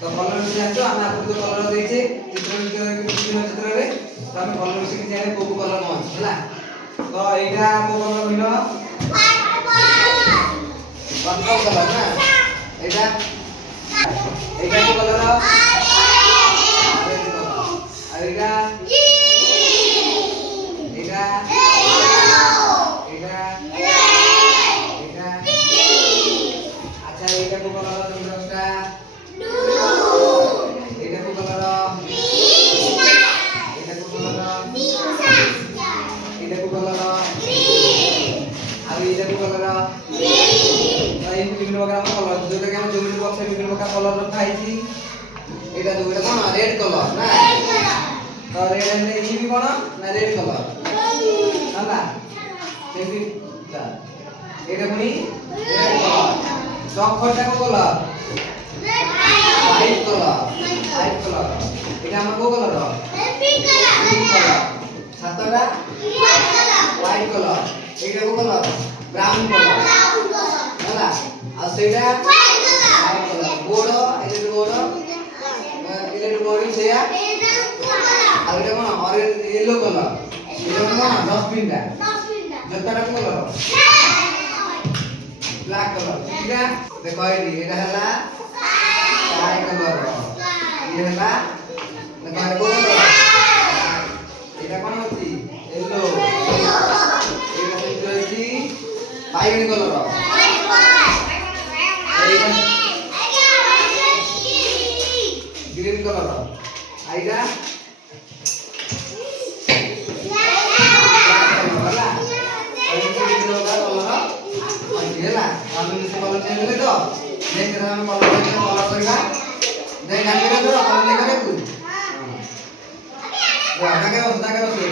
तो colour mix जानतो हम आपको जो कलर देइछे चित्र चित्र रे तो हम कलर मिक्स के जाने को कलर कोन हला तो एटा को कलर मिलो पर्पल कलर ना एटा एटा को कलर एटा एटा एटा एटा अच्छा एटा को कलर मिलोटा एटा को कलर एटा को कलर एटा को कलर आरो एटा को कलर এই বিভিন্ন প্রকার কলর যেটাকে আমরা জমির বক্সে বিভিন্ন প্রকার কলর রাখাইছি এটা দুইটা কোন রেড কলর না তো রেড এন্ড ই বি কোন না রেড কলর ହେଲା ସେମିତି এটা কোনি রেড কলর চকটা কোন কলর হোয়াইট কলর এটা আমার কোন কলর পিঙ্ক কলর সাতটা হোয়াইট কলর এটা কোন কলর ব্রাউন কলর ହେଲା ଆଉ ସେଇଟା ଗୋଡ଼ ଏଇଟା ଗୋଡ଼ ଏଇଟା ଗୋଡ଼ ସେଇଆ ଆଉ ଏଇଟା କଣ ଅରେଞ୍ଜ ୟେଲୋ କଲର ଏଇଟା କଣ ଡଷ୍ଟବିନ୍ ଟା ଜୋତାଟା କୋଉ କଲର ବ୍ଲାକ୍ କଲର ଠିକଟା ଦେଖ ଏଇଠି ଏଇଟା ହେଲା ସ୍କାଏ କଲର ଇଏ ହେଲା ଦେଖ ଏଇଟା କୋଉ କଲର ଏଇଟା କଣ ଅଛି ୟେଲୋ ଏଇଟା ସେଠି ରହିଛି ବାଇଗଣୀ କଲର ग्रीन कलर आइगा होला हेला हामी से कलर चेंज ले तो देख रहा हम कलर करगा देख हम करे तो कलर ले करे तू हां आगे बस